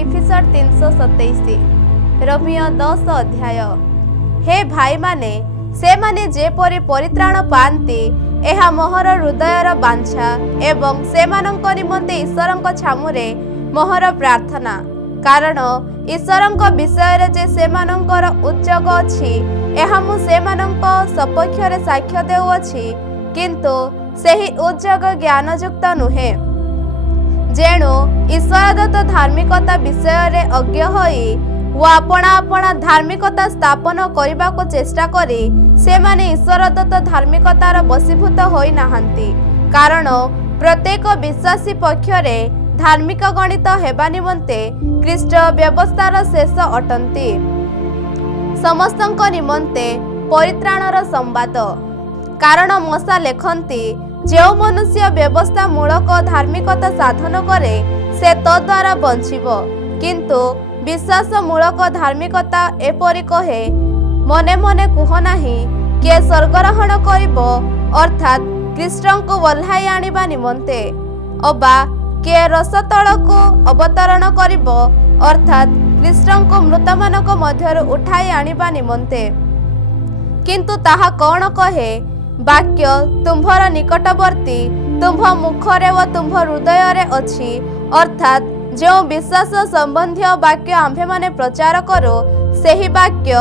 इफिसर 327 Romeo 10 अध्याय। हे भाई माने से माने जेपरि परित्राण पाती एहा मोहर हृदयर बांछा एवं सेमानंक निमंते ईश्वरंक छामुरे मोहर प्रार्थना। कारण ईश्वरंक विषय जे सेमानंकर उद्योग अछि एहा मु सेमानंक सपक्षरे साक्ष्य देउअछि, किंतु सेही उद्योग ज्ञानयुक्त नुहे। जेणु ईश्वरदत्त धार्मिकता विषय रे अज्ञ होई व अपना अपना धार्मिकता स्थापन करने को चेष्टा करी से माने ईश्वरदत्त धार्मिकतार वशीभूत होई नाहंती। कारण प्रत्येक विश्वासी पक्षरे धार्मिक गणित हेबा निमंते ख्रीष्ट व्यवस्थार शेष अटंती। समस्तंक निमंते परित्राणर संवाद। कारण मशा लेखंती जो मनुष्य व्यवस्था मूलक धार्मिकता साधन करे से तद्वारा बंचिबो, किंतु विश्वास मूलक धार्मिकता एपरि कहे मने मने कुह नाही किए स्वर्गरोहण करिबो अर्थात ख्रीष्टंको वल्हाई आनिबा निमंते, अबा किए रसतळको अवतरण करिबो अर्थात ख्रीष्टंको मृतमानक मध्यरु उठाई आनिबा निमंते। किंतु ताहा कोण कहे वाक्य तुम्भर निकटवर्ती तुम्भ मुखरे व तुम्भ हृदय रे अछि, अर्थात जो विश्वास संबंधी वाक्य आम्भे माने प्रचार करो सेही वाक्य।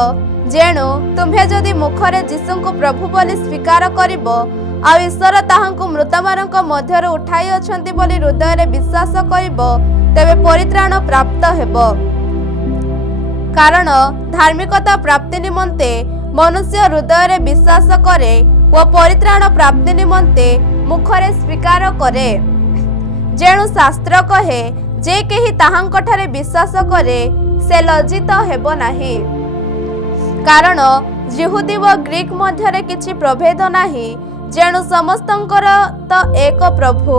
जेणु तुम्भे जदि मुखरे जीशुଙ୍କୁ प्रभु बोली स्वीकार करिबो आ ईश्वर ताहांकु मृतमानक मध्यरु उठाई अछंती बोली हृदय रे विश्वास करिबो तेबे परित्राण प्राप्त हेबो। कारण धार्मिकता प्राप्ति निमंते मनुष्य हृदय रे विश्वास करे व परित्राण प्राप्ति निमंते मुखरे स्वीकार करे। जेणु शास्त्र कहे जे केही ताहांकठारे विश्वास करे से लज्जित हेबो नाही। कारण यहूदी व ग्रीक मध्यरे किछि प्रभेद नाही। जेणु समस्तंकर तो एक प्रभु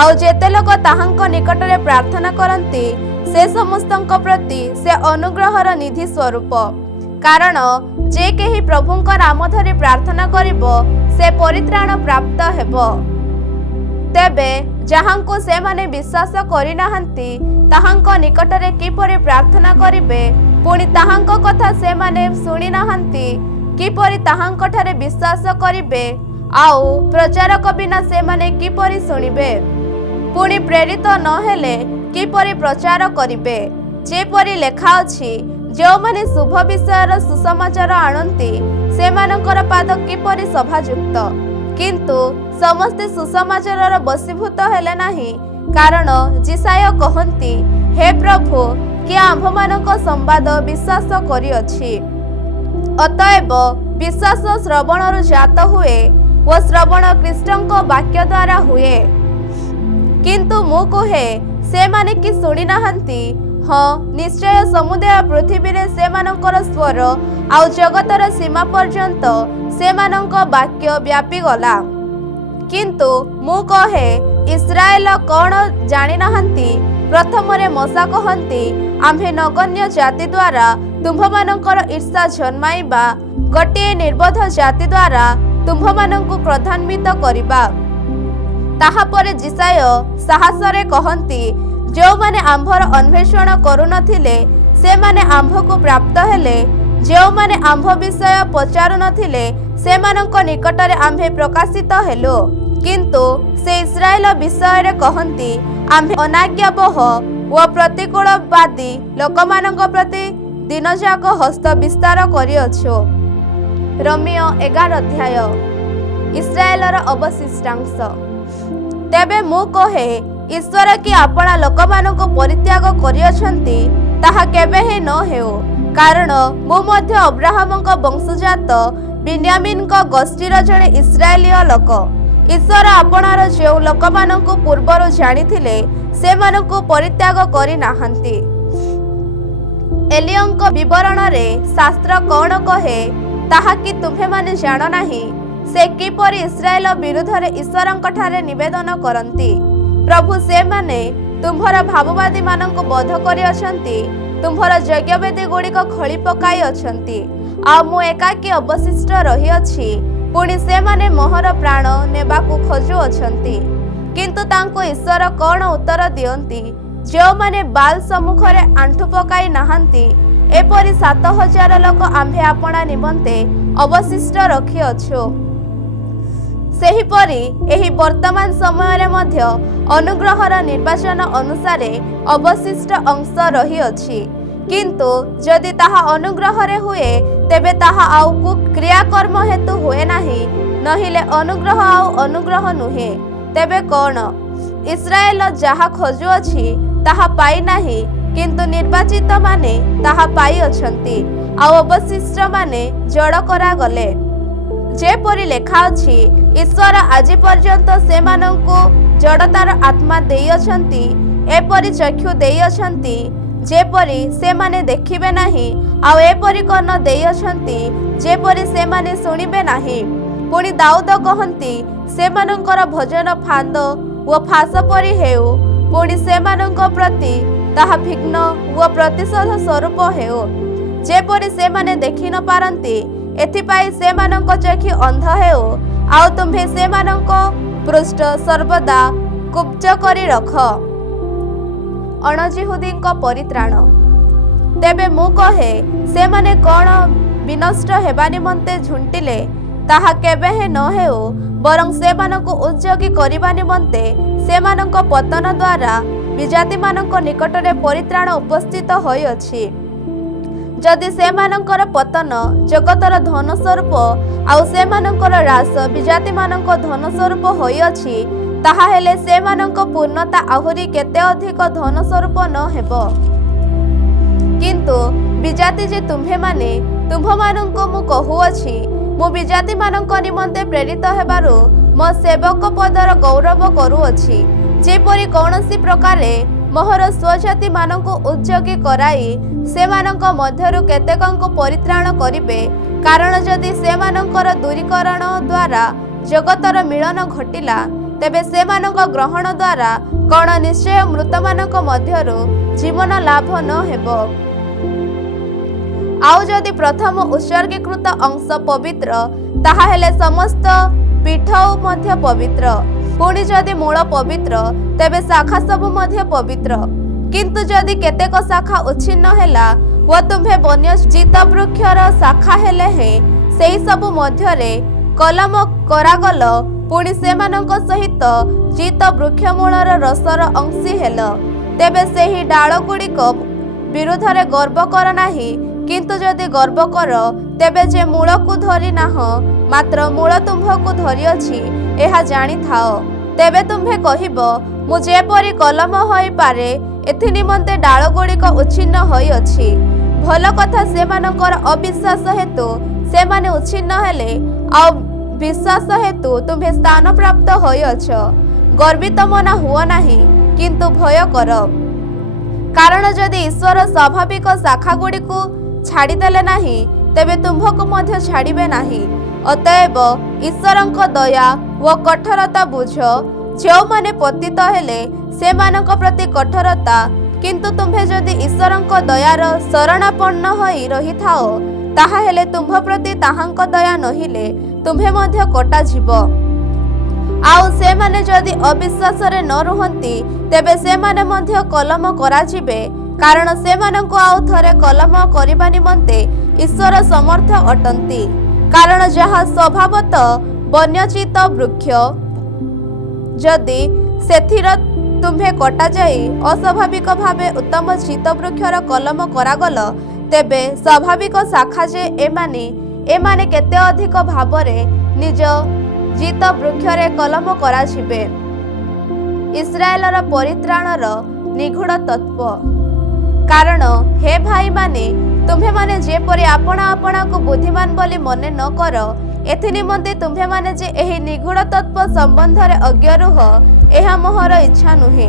आउ जेते लोक ताहांक निकटरे प्रार्थना करंती से समस्तंक प्रति से अनुग्रहर निधि स्वरूप। कारण जे केही प्रभुंक नाम धरि प्रार्थना करिबो से परित्राण प्राप्त हेबो। तेबे जहांको से माने विश्वास करि नाहंती ताहांक निकटरे किपरि प्रार्थना करिबे, पुणी ताहांक कथा से माने सुनि नाहंती किपरि ताहांक ठारे विश्वास करिबे, आउ प्रचारक बिना से माने किपरि सुनिबे, पुणी प्रेरित न हेले किपरि प्रचार करिबे। जेपरि लेखा अछि जो माने शुभ विषयर सुसमाचार आणंती से मानकर पाद किपरि सभायुक्त, किंतु समस्ते सुसमाचार वशीभूत हेले नाही। कारण जिसाय कहंती हे प्रभु कि आम्भ मानक संवाद विश्वास करिअछि। अतएव विश्वास श्रवणरु जात हुए व श्रवण ख्रीष्टंक वाक्य द्वारा हुए। किंतु मु कहे से माने कि सुनि नाहंती। हाँ निश्चय समुदाय पृथ्वी रे से मानकर स्वर आउ जगतर सीमा पर्यंत से मानक वाक्य व्यापी गला। किंतु मु कहे इस्राएल कौन जानि नाहंती। प्रथमरे मशा कहंती आम्भे नगण्य जाति द्वारा तुम्भ मानकर ईर्षा जन्माइबा, गोटे निर्बोध जाति द्वारा तुम्भ मानकु क्रोधान्वित करिबा। ताहा परे जिसाय साहसरे कहंती जो माने आम्भर अन्वेषण करू नथिले से माने आम्भको प्राप्त हेले, जो माने आम्भ विषय पचारू नथिले से मानक निकटरे आम्भे प्रकाशित हेलो। किंतु से इस्राएल विषय रे कहंती आम्भे अनाज्ञाबह व प्रतिकूलवादी लोकमानक प्रति दिनजाक हस्त विस्तार करिअछु। रोमियो 11 अध्याय। इस्राएलर अवशिष्टांश। तेबे मु कहे ईश्वर कि आपणा लोकमानक परित्याग करिअछंती ताहा केबे हे न हेउ। कारण मु मध्य अब्राहमक वंशजात बिन्यामीनक गोष्ठीर जणे इस्राएलीय लोक। ईश्वर आपणार जो लोकमानक पूर्वरु जानिथिले सेमानकु परित्याग करि नाहंती। एलियंक विवरण रे शास्त्र कौन कहे ताहा कि तुम्हे माने जान नाही। से किपरि इस्राएल विरुद्ध रे ईश्वरंक ठारे निवेदन करंती। प्रभु से माने तुम्भर भाववादी मानक बोध करि अछंती, तुम्भर यज्ञवेदी गुड़िक खली पकाई अछंती। आ मु एकाकी अवशिष्ट रही अछि, पुणी से माने मोहर प्राण नेबाकु खोजु अछंती। किंतु तांको ईश्वर कौन उत्तर दियंती ଯେଉଁମାନେ ବାଲ ସମ୍ମୁଖରେ ଆଣ୍ଠୁ ପକାଇ ନାହାନ୍ତି, ଏପରି 7,000 ଲୋକ ଆମ୍ଭେ ଆପଣା ନିମନ୍ତେ ଅବଶିଷ୍ଟ ରଖିଅଛୁ। ସେହିପରି ଏହି ବର୍ତ୍ତମାନ ସମୟରେ ମଧ୍ୟ ଅନୁଗ୍ରହର ନିର୍ବାଚନ ଅନୁସାରେ ଅବଶିଷ୍ଟ ଅଂଶ ରହିଅଛି। କିନ୍ତୁ ଯଦି ତାହା ଅନୁଗ୍ରହରେ ହୁଏ, ତେବେ ତାହା ଆଉ କ୍ରିୟାକର୍ମ ହେତୁ ହୁଏ ନାହିଁ, ନହିଲେ ଅନୁଗ୍ରହ ଆଉ ଅନୁଗ୍ରହ ନୁହେଁ। ତେବେ କ'ଣ? ଇସ୍ରାଏଲ ଯାହା ଖୋଜୁଅଛି ତାହା ପାଇନାହିଁ, କିନ୍ତୁ ନିର୍ବାଚିତ ମାନେ ତାହା ପାଇଅଛନ୍ତି, ଆଉ ଅବଶିଷ୍ଟ ମାନେ ଜଡ଼ କରାଗଲେ। ଯେପରି ଲେଖା ଅଛି, ଈଶ୍ୱର ଆଜି ପର୍ଯ୍ୟନ୍ତ ସେମାନଙ୍କୁ ଜଡ଼ତାର ଆତ୍ମା ଦେଇଅଛନ୍ତି, ଏପରି ଚକ୍ଷୁ ଦେଇଅଛନ୍ତି ଯେପରି ସେମାନେ ଦେଖିବେ ନାହିଁ, ଆଉ ଏପରି କର୍ଣ୍ଣ ଦେଇଅଛନ୍ତି ଯେପରି ସେମାନେ ଶୁଣିବେ ନାହିଁ। ପୁଣି ଦାଉଦ କହନ୍ତି, ସେମାନଙ୍କର ଭୋଜନ ଫାନ୍ଦ ଓ ଫାଶ ପରି ହେଉ, ପୁଣି ସେମାନଙ୍କ ପ୍ରତି ତାହା ବିଘ୍ନ ଓ ପ୍ରତିଶୋଧ ସ୍ୱରୂପ ହେଉ। ଯେପରି ସେମାନେ ଦେଖି ନ ପାରନ୍ତି, ଏଥିପାଇଁ ସେମାନଙ୍କ ଚକ୍ଷୁ ଅନ୍ଧ ହେଉ, ଆଉ ତୁମ୍ଭେ ସେମାନଙ୍କ ପୃଷ୍ଠ ସର୍ବଦା କୁବ୍ଜ କରି ରଖ। ଅଣଜିହୁଦୀଙ୍କ ପରିତ୍ରାଣ। ତେବେ ମୁଁ କହେ, ସେମାନେ କ'ଣ ବିନଷ୍ଟ ହେବା ନିମନ୍ତେ ଝୁଣ୍ଟିଲେ? ତାହା କେବେ ନ ହେଉ, ବରଂ ସେମାନଙ୍କୁ ଉଦ୍ଯୋଗୀ କରିବା ନିମନ୍ତେ ସେମାନଙ୍କ ପତନ ଦ୍ୱାରା ବିଜାତିମାନଙ୍କ ନିକଟରେ ପରିତ୍ରାଣ ଉପସ୍ଥିତ ହୋଇଅଛି। ଯଦି ସେମାନଙ୍କର ପତନ ଜଗତର ଧନ ସ୍ୱରୂପ, ଆଉ ସେମାନଙ୍କର ହ୍ରାସ ବିଜାତିମାନଙ୍କ ଧନ ସ୍ୱରୂପ ହୋଇଅଛି, ତାହାହେଲେ ସେମାନଙ୍କ ପୂର୍ଣ୍ଣତା ଆହୁରି କେତେ ଅଧିକ ଧନ ସ୍ୱରୂପ ନ ହେବ? କିନ୍ତୁ ବିଜାତି ଯେ ତୁମ୍ଭେମାନେ, ତୁମ୍ଭମାନଙ୍କୁ ମୁଁ କହୁଅଛି, ମୁଁ ବିଜାତିମାନଙ୍କ ନିମନ୍ତେ ପ୍ରେରିତ ହେବାରୁ ମୋ ସେବକ ପଦର ଗୌରବ କରୁଅଛି, ଯେପରି କୌଣସି ପ୍ରକାରେ ମୋହର ସ୍ୱଜାତିମାନଙ୍କୁ ଉଦ୍ଯୋଗୀ କରାଇ ସେମାନଙ୍କ ମଧ୍ୟରୁ କେତେକଙ୍କୁ ପରିତ୍ରାଣ କରିବେ। କାରଣ ଯଦି ସେମାନଙ୍କର ଦୂରୀକରଣ ଦ୍ୱାରା ଜଗତର ମିଳନ ଘଟିଲା, ତେବେ ସେମାନଙ୍କ ଗ୍ରହଣ ଦ୍ୱାରା କ'ଣ ନିଶ୍ଚୟ ମୃତମାନଙ୍କ ମଧ୍ୟରୁ ଜୀବନ ଲାଭ ନ ହେବ? ଆଉ ଯଦି ପ୍ରଥମ ଉତ୍ସର୍ଗୀକୃତ ଅଂଶ ପବିତ୍ର, ତାହାହେଲେ ସମସ୍ତ ପୀଠ ମଧ୍ୟ ପବିତ୍ର। ପୁଣି ଯଦି ମୂଳ ପବିତ୍ର, ତେବେ ଶାଖା ସବୁ ମଧ୍ୟ ପବିତ୍ର। କିନ୍ତୁ ଯଦି କେତେକ ଶାଖା ଉଚ୍ଛିନ୍ନ ହେଲା ଓ ତୁମ୍ଭେ ବନ୍ୟ ଜିତବୃକ୍ଷର ଶାଖା ହେଲେ ହେଁ ସେହି ସବୁ ମଧ୍ୟରେ କଲମ କରାଗଲ, ପୁଣି ସେମାନଙ୍କ ସହିତ ଜିତ ବୃକ୍ଷ ମୂଳର ରସର ଅଂଶୀ ହେଲ, ତେବେ ସେହି ଡାଳଗୁଡ଼ିକ ବିରୁଦ୍ଧରେ ଗର୍ବ କର ନାହିଁ। କିନ୍ତୁ ଯଦି ଗର୍ବ କର, ତେବେ ଯେ ମୂଳକୁ ଧରି ନାହଁ, ମାତ୍ର ମୂଳ ତୁମ୍ଭକୁ ଧରିଅଛି, ଏହା ଜାଣିଥାଅ। ତେବେ ତୁମ୍ଭେ କହିବ, ମୁଁ ଯେପରି କଲମ ହୋଇପାରେ, ଏଥି ନିମନ୍ତେ ଡାଳଗୁଡ଼ିକ ଉଚ୍ଛିନ୍ନ ହୋଇଅଛି। ଭଲ କଥା, ସେମାନଙ୍କର ଅବିଶ୍ୱାସ ହେତୁ ସେମାନେ ଉଚ୍ଛିନ୍ନ ହେଲେ, ଆଉ ବିଶ୍ୱାସ ହେତୁ ତୁମ୍ଭେ ସ୍ଥାନ ପ୍ରାପ୍ତ ହୋଇଅଛ। ଗର୍ବିତ ମନା ହୁଅ ନାହିଁ, କିନ୍ତୁ ଭୟ କର। କାରଣ ଯଦି ଈଶ୍ୱର ସ୍ୱାଭାବିକ ଶାଖାଗୁଡ଼ିକୁ ଛାଡ଼ିଦେଲେ ନାହିଁ, ତେବେ ତୁମ୍ଭକୁ ମଧ୍ୟ ଛାଡ଼ିବେ ନାହିଁ। ଅତଏବ ଈଶ୍ୱରଙ୍କ ଦୟା ଓ କଠୋରତା ବୁଝ। ଯେଉଁମାନେ ପତିତ ହେଲେ ସେମାନଙ୍କ ପ୍ରତି କଠୋରତା, କିନ୍ତୁ ତୁମ୍ଭେ ଯଦି ଈଶ୍ୱରଙ୍କ ଦୟାର ଶରଣାପନ୍ନ ହୋଇ ରହିଥାଅ, ତାହାହେଲେ ତୁମ୍ଭ ପ୍ରତି ତାହାଙ୍କ ଦୟା ନହିଲେ ତୁମ୍ଭେ ମଧ୍ୟ କଟାଯିବ। ଆଉ ସେମାନେ ଯଦି ଅବିଶ୍ୱାସରେ ନ ରୁହନ୍ତି, ତେବେ ସେମାନେ ମଧ୍ୟ କଲମ କରାଯିବେ, କାରଣ ସେମାନଙ୍କୁ ଆଉ ଥରେ କଲମ କରିବା ନିମନ୍ତେ ଈଶ୍ୱର ସମର୍ଥ ଅଟନ୍ତି। କାରଣ ଯାହା ସ୍ୱଭାବତଃ ବନ୍ୟଚିତ ବୃକ୍ଷ, ଯଦି ସେଥିର ତୁମ୍ଭେ କଟାଯାଇ ଅସ୍ୱାଭାବିକ ଭାବେ ଉତ୍ତମ ଚିତ ବୃକ୍ଷର କଲମ କରାଗଲ, ତେବେ ସ୍ୱାଭାବିକ ଶାଖା ଯେ ଏମାନେ କେତେ ଅଧିକ ଭାବରେ ନିଜ ଜିତ ବୃକ୍ଷରେ କଲମ କରାଯିବେ। ଇସ୍ରାଏଲର ପରିତ୍ରାଣର ନିଗୂଢ଼ ତତ୍ତ୍ୱ। କାରଣ ହେ ଭାଇମାନେ, ତୁମ୍ଭେମାନେ ଯେପରି ଆପଣା ଆପଣାକୁ ବୁଦ୍ଧିମାନ ବୋଲି ମନେ ନ କର, ଏଥି ନିମନ୍ତେ ତୁମ୍ଭେମାନେ ଯେ ଏହି ନିଗୂଢ଼ ତତ୍ତ୍ୱ ସମ୍ବନ୍ଧରେ ଅଜ୍ଞ ରୁହ, ଏହା ମୋହର ଇଚ୍ଛା ନୁହେଁ।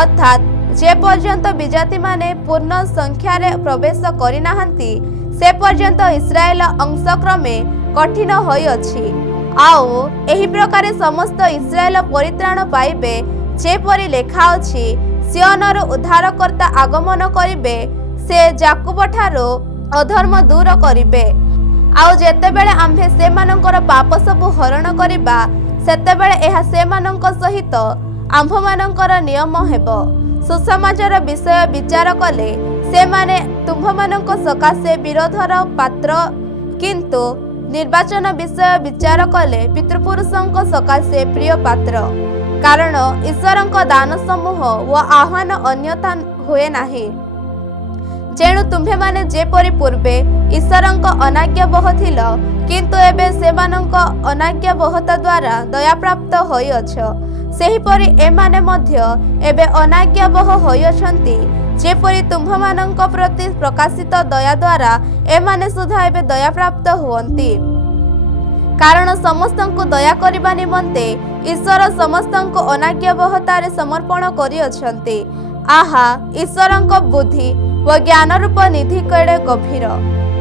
ଅର୍ଥାତ୍ ଯେ ପର୍ଯ୍ୟନ୍ତ ବିଜାତିମାନେ ପୂର୍ଣ୍ଣ ସଂଖ୍ୟାରେ ପ୍ରବେଶ କରିନାହାନ୍ତି, ସେ ପର୍ଯ୍ୟନ୍ତ ଇସ୍ରାଏଲ ଅଂଶକ୍ରମେ କଠିନ ହୋଇଅଛି। ଆଉ ଏହି ପ୍ରକାରେ ସମସ୍ତ ଇସ୍ରାଏଲ ପରିତ୍ରାଣ ପାଇବେ, ଯେପରି ଲେଖା ଅଛି, ସିଓନରୁ ଉଦ୍ଧାରକର୍ତ୍ତା ଆଗମନ କରିବେ, ସେ ଯାକୁବଠାରୁ ଅଧର୍ମ ଦୂର କରିବେ। ଆଉ ଯେତେବେଳେ ଆମ୍ଭେ ସେମାନଙ୍କର ପାପ ସବୁ ହରଣ କରିବା, ସେତେବେଳେ ଏହା ସେମାନଙ୍କ ସହିତ ଆମ୍ଭମାନଙ୍କର ନିୟମ ହେବ। सुसमाचार विषय विचार कले से माने तुम्भमानंक सकाशे विरोधर पात्र, किंतु निर्वाचन विषय विचार कले पितृपुरुषंक सकाशे प्रिय पात्र। कारण ईश्वरंक दान समूह व आह्वान अन्यथा हुए नाही। जेणु तुम्भे माने जेपरि पूर्वे ईश्वरंक अनाज्ञाबह थिल, किंतु एबे सेमानंक अनाज्ञाबहता द्वारा दया प्राप्त होइअछ, सेहिपरि एमाने मध्य एबे अनाज्ञाबह होइअछन्ति, जेपरि तुम्भमानंक प्रति प्रकाशित दया द्वारा एमाने सुधा एबे दया प्राप्त हुअन्ति। कारण समस्तंकु दया करिबा निमन्ते ईश्वर समस्तंकु अनाज्ञाबहतारे समर्पण करिअछन्ति। आहा, ईश्वरंक बुद्धि व ज्ञान रूप निधि केड़े गभीर,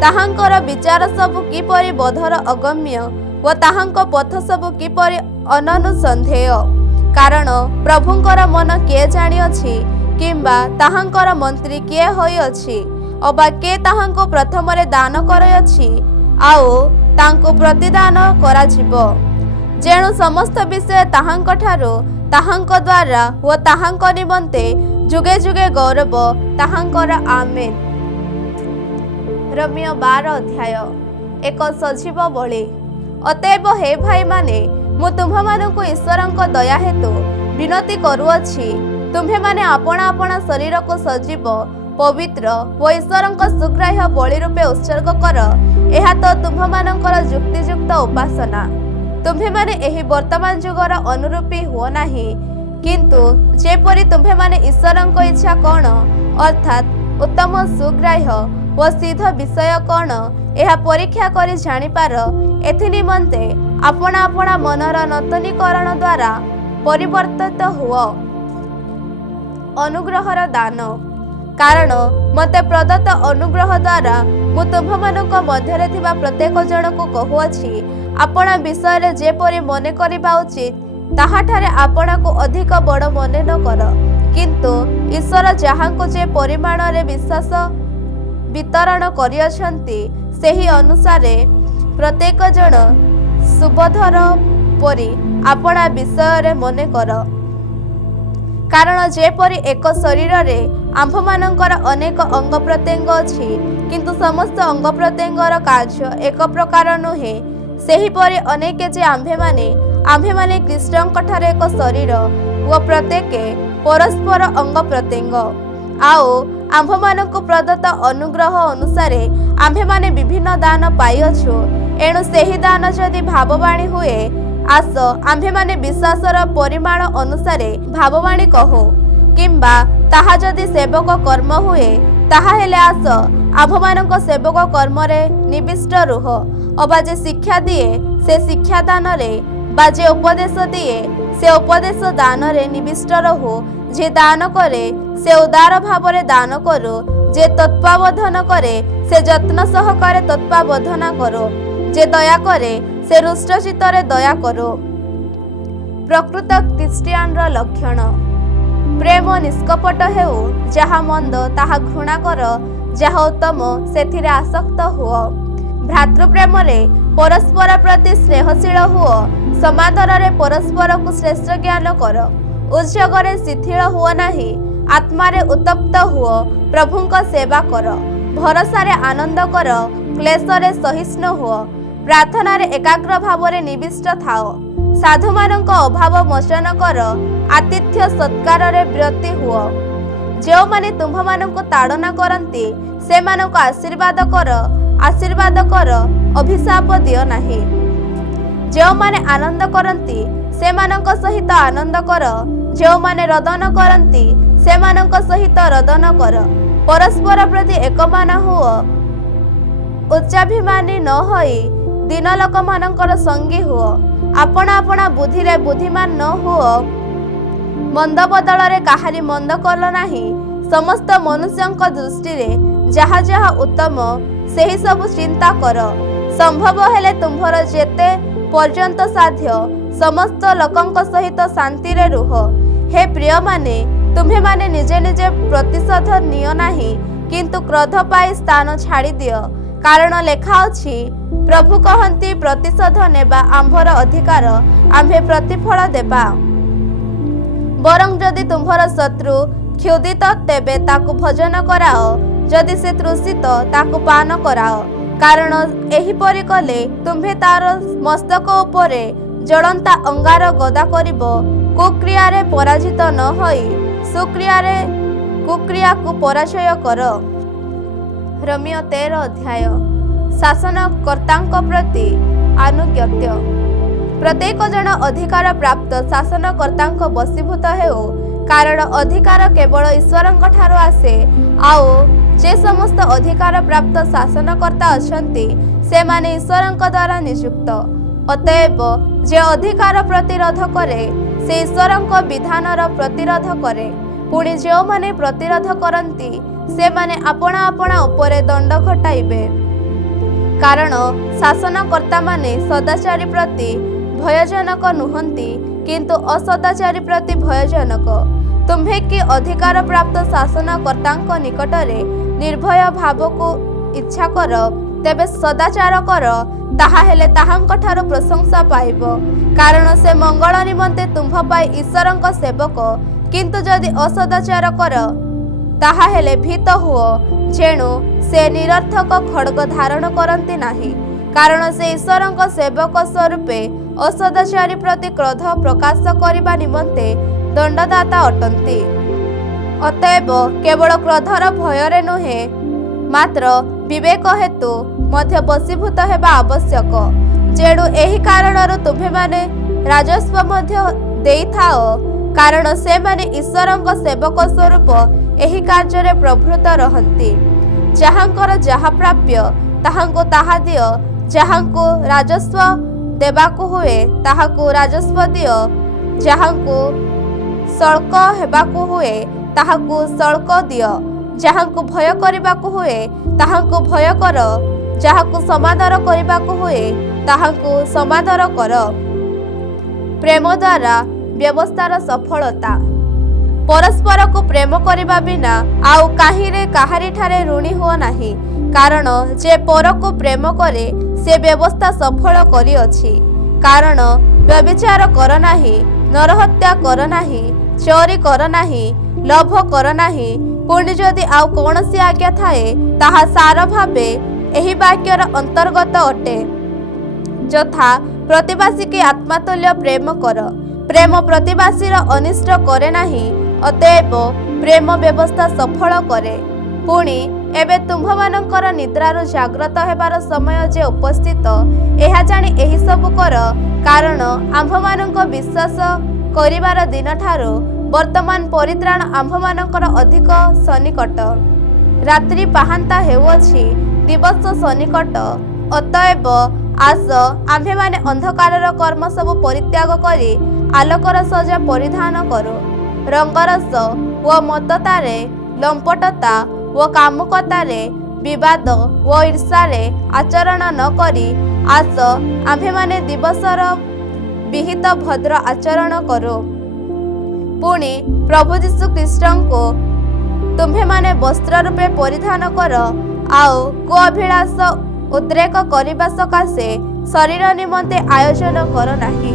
ताहांकर विचार सबु किपरि बधर अगम्य व ताहांक पथ सबु किपरि अननुसंधेय। कारण प्रभुंकर मन किए जानिअछि, किंबा ताहांकर मंत्री किए होइअछि, अबा के ताहांको प्रथमरे दान करइअछि, आउ तांको प्रतिदान कराजिबो। जेणु समस्त विषय ताहांक ठारो, ताहांक द्वारा व ताहांक निमन्ते जुगे जुगे गौरव ताहांकर। आमेन। रोमियो 12 अध्याय। एक सजीव बलि। अतएव हे भाई माने, मु तुम्भमानंकु ईश्वरंक दया हेतु विनती करूअछि, तुम्भे माने आपणा आपणा शरीर को सजीव, पवित्र व ईश्वरंक सुग्राह्य बलि रूपे उत्सर्ग कर। एहा तो तुम्भमानंकर युक्तियुक्त उपासना। तुम्भे माने एही वर्तमान जुगर अनुरूपी हुओ नाही, किंतु जेपरि तुम्भे माने ईश्वरंक इच्छा कौन, अर्थात उत्तम सुग्राह्य व सिद्ध विषय कौन, एहा परीक्षा करी जानिपार, एथि निमन्ते आपणा आपणा मनर नूतनीकरण द्वारा परिवर्तित हुओ। अनुग्रहर दान। कारण मते प्रदत्त अनुग्रह द्वारा मु तुम्भमानंक मध्यरे थिबा प्रत्येक जनकु कहुअछि, आपणा विषय जेपरि मने करिबा उचित, ताहाठारे आपणाको अधिक बड़ मने न कर, किंतु ईश्वर जहाँको जे परिमाण रे विश्वास वितरण करिअछन्ति, सेही अनुसारे प्रत्येक जन सुबोधर परि आपणा विषय रे मने कर। कारण जेपरि एक शरीर रे आम्भमानंकर अनेक अंग प्रत्यंग अछि, किंतु समस्त अंग प्रत्यंगर कार्य एक प्रकार नुहे, सेहीपरि अनेके जे आम्भेमाने कृष्णंक ठारे एक शरीर व प्रत्येके परस्पर अंग प्रत्यंग। आओ आम्भमानंकु प्रदत्त अनुग्रह अनुसारे आम्भेमाने विभिन्न दान पाइअछु। एणु सेही दान जदि भाववाणी हुए, आस आम्भेमाने विश्वासर परिमाण अनुसारे भाववाणी कहो, किंबा ताहा जदि सेवक कर्म हुए, ताहा हेले आस आम्भमानंक सेवक कर्म रे निविष्ट रुह। अबा जे शिक्षा दिए से शिक्षा दान रे, बा जे उपदेश दिए से उपदेश दान रे निविष्ट रहु। जे दान करे से उदार भावरे दान करो, जे तत्वावधान करे से यत्न सहकारे तत्वावधान करो, जे दया करे से रुष्ट चित्तरे दया करो। प्रकृत ख्रीष्टियान रो लक्षण। प्रेम निष्कपट हेउ, जहा मंद ताहा घृणा कर, जहा उत्तम सेथिरे आसक्त हुओ। भ्रातृप्रेम रे परस्पर प्रति स्नेहशील हुओ, समादर रे परस्पर को श्रेष्ठ ज्ञान कर। उद्योगरे शिथिल हुओ नाही, आत्मारे उत्तप्त हुओ, प्रभुंक सेवा कर। भरोसारे आनंद कर, क्लेशरे सहिष्णु हुओ, प्रार्थनारे एकाग्र भावरे निविष्ट थाओ। साधुमानंक अभाव मोचन कर, आतिथ्य सत्काररे ब्रती हुओ। जो माने तुम्भमानंको ताड़ना करन्ति, सेमानंको आशीर्वाद कर, अभिशाप दियो नाही। जो माने आनंद करन्ति, सेमानंको सहित आनंद कर। जो माने रदन करन्ति, सेमानंको सहित रदन कर। परस्पर प्रति एकमान हुओ, उच्चाभिमानी न होई दीन लोक मानंकर संगी हुओ। आपणा आपणा बुद्धि रे बुद्धिमान न हुओ, मंद बदल काहारी मंद कल नाही। समस्त मनुष्यंक दृष्टि रे जहा जहा उत्तम, सेही सब चिंता कर। संभव हेले तुम्भर जेते पर्यंत साध्य समस्त लोकंक सहित शांति रे रुह। हे प्रिय माने, तुम्हे माने निजे निजे प्रतिशोध नियो नाही, किंतु क्रोध पाई स्थान छाड़ी दियो। कारण लेखा अछि, प्रभु कहन्ति, प्रतिशोध नेबा आम्भर अधिकार, आम्भे प्रतिफल देबा। बरं जदि तुम्भर शत्रु क्षुदित तेबे ताकु भोजन कराओ, जदि से तृषित ताकु पान कराओ, कारण एहिपरि कले तुम्भे तार मस्तक उपरे जलंता अंगार गदा करिब। कुक्रिया रे पराजित न होई कुक्रिया को पराजय कर। रोमियो 13 अध्याय। शासनकर्तांक प्रति आनुगत्य। प्रत्येक जन अधिकार प्राप्त शासनकर्तांक वशीभूत हेउ, कारण अधिकार केवल ईश्वरंक ठारो आसे। आओ जे समस्त अधिकार प्राप्त शासनकर्ता अछंती से माने ईश्वरंक द्वारा नियुक्त। अतएव जे अधिकार प्रतिरोध करे से ईश्वरंक विधानर प्रतिरोध करे। पुणी जो माने प्रतिरोध करती से माने अपना अपना उपरे दंड घटाइबे, कारण शासनकर्ता माने सदाचारी प्रति भयजनक नुहंती, किंतु असदाचारी प्रति भयजनक। तुम्हे कि अधिकार प्राप्त शासनकर्तांक निकटरे निर्भय भाव को इच्छा कर, तेबे सदाचार कर, ताहा हेले ताहांक ठारो प्रशंसा पाइब, कारण से मंगल निमंते तुम्भ पाई ईश्वरंक सेवक। किंतु जदि असदाचार कर, ताहा हेले भीत हुओ, जेणु से निरर्थक खड्ग धारण करती नाही, कारण से ईश्वरंक सेवक स्वरूपे असदाचारी प्रति क्रोध प्रकाश करने निमंते दंडदाता अटंती। अतएव केवल क्रोधर भୟରେ नुहे, मात्र विवेक हेतु मध्य वशीभूत हेबा आवश्यक। जेणु एही कारणरू तुम्हे माने राजस्व मध्य देइथाओ, कारण से माने ईश्वरंक सेवक स्वरूप एही कार्य प्रवृत्त रहंती। जहाँकर जहा प्राप्य ताहांको ताहा दियो, जहाँको राजस्व देबाकू हुए ताहाकू राजस्व दियो, जहाँको सल्क हेबाकू हुए ताहाकू सल्क दियो, जहाँकू भय करिबाकू हुए ताहाकू भय कर, जहाँकू समादर करिबाकू हुए ताहाकू समादर कर। प्रेम द्वारा व्यवस्थार सफलता। परस्पर को प्रेम करिबा बिना आउ काहिरे काहारी ठारे ऋणी हुओ नाही, कारण जे पर को प्रेम करे से व्यवस्था सफल करी अछि। कारण व्यभिचार कर नाही, नरहत्या कर नाही, चोरी कर नाही, लोभ कर नाही। पुणी जदि आउ कौनसी आज्ञा थाए ताहा सार भावे एही वाक्यर अंतर्गत अटे, यथा प्रतिवासी की आत्मातुल्य प्रेम कर। प्रेम प्रतिवासीर अनिष्ट करे नाही, अतएव प्रेम व्यवस्था सफल करे। पुणी एबे तुम्भमानंकर निद्रारू जाग्रत हेबार समय जे उपस्थित, एहा जानी एही सब कर, कारण आम्भमानंक विश्वास करिबार दिन ठारू वर्तमान परित्राण आम्भमानंकर अधिक सन्निकट। रात्रि पाहांता हेउअछि, दिवस सन्निकट। अतएव आस आम्भे माने अंधकारर कर्म सब परित्याग करी आलोकर सजा परिधान करो। रंगरस व मततारे, लंपटता व कामुकतारे, विवाद व ईर्षारे आचरण न करी आस आम्भे माने दिवसर विहित भद्र आचरण करो। पुणी प्रभु यीशु ख्रीष्ट को तुम्हे माने वस्त्र रूपे परिधान कर। आउ को अभिलाष उद्रेक करने सकाशे शरीर निमंते आयोजन कर नाही।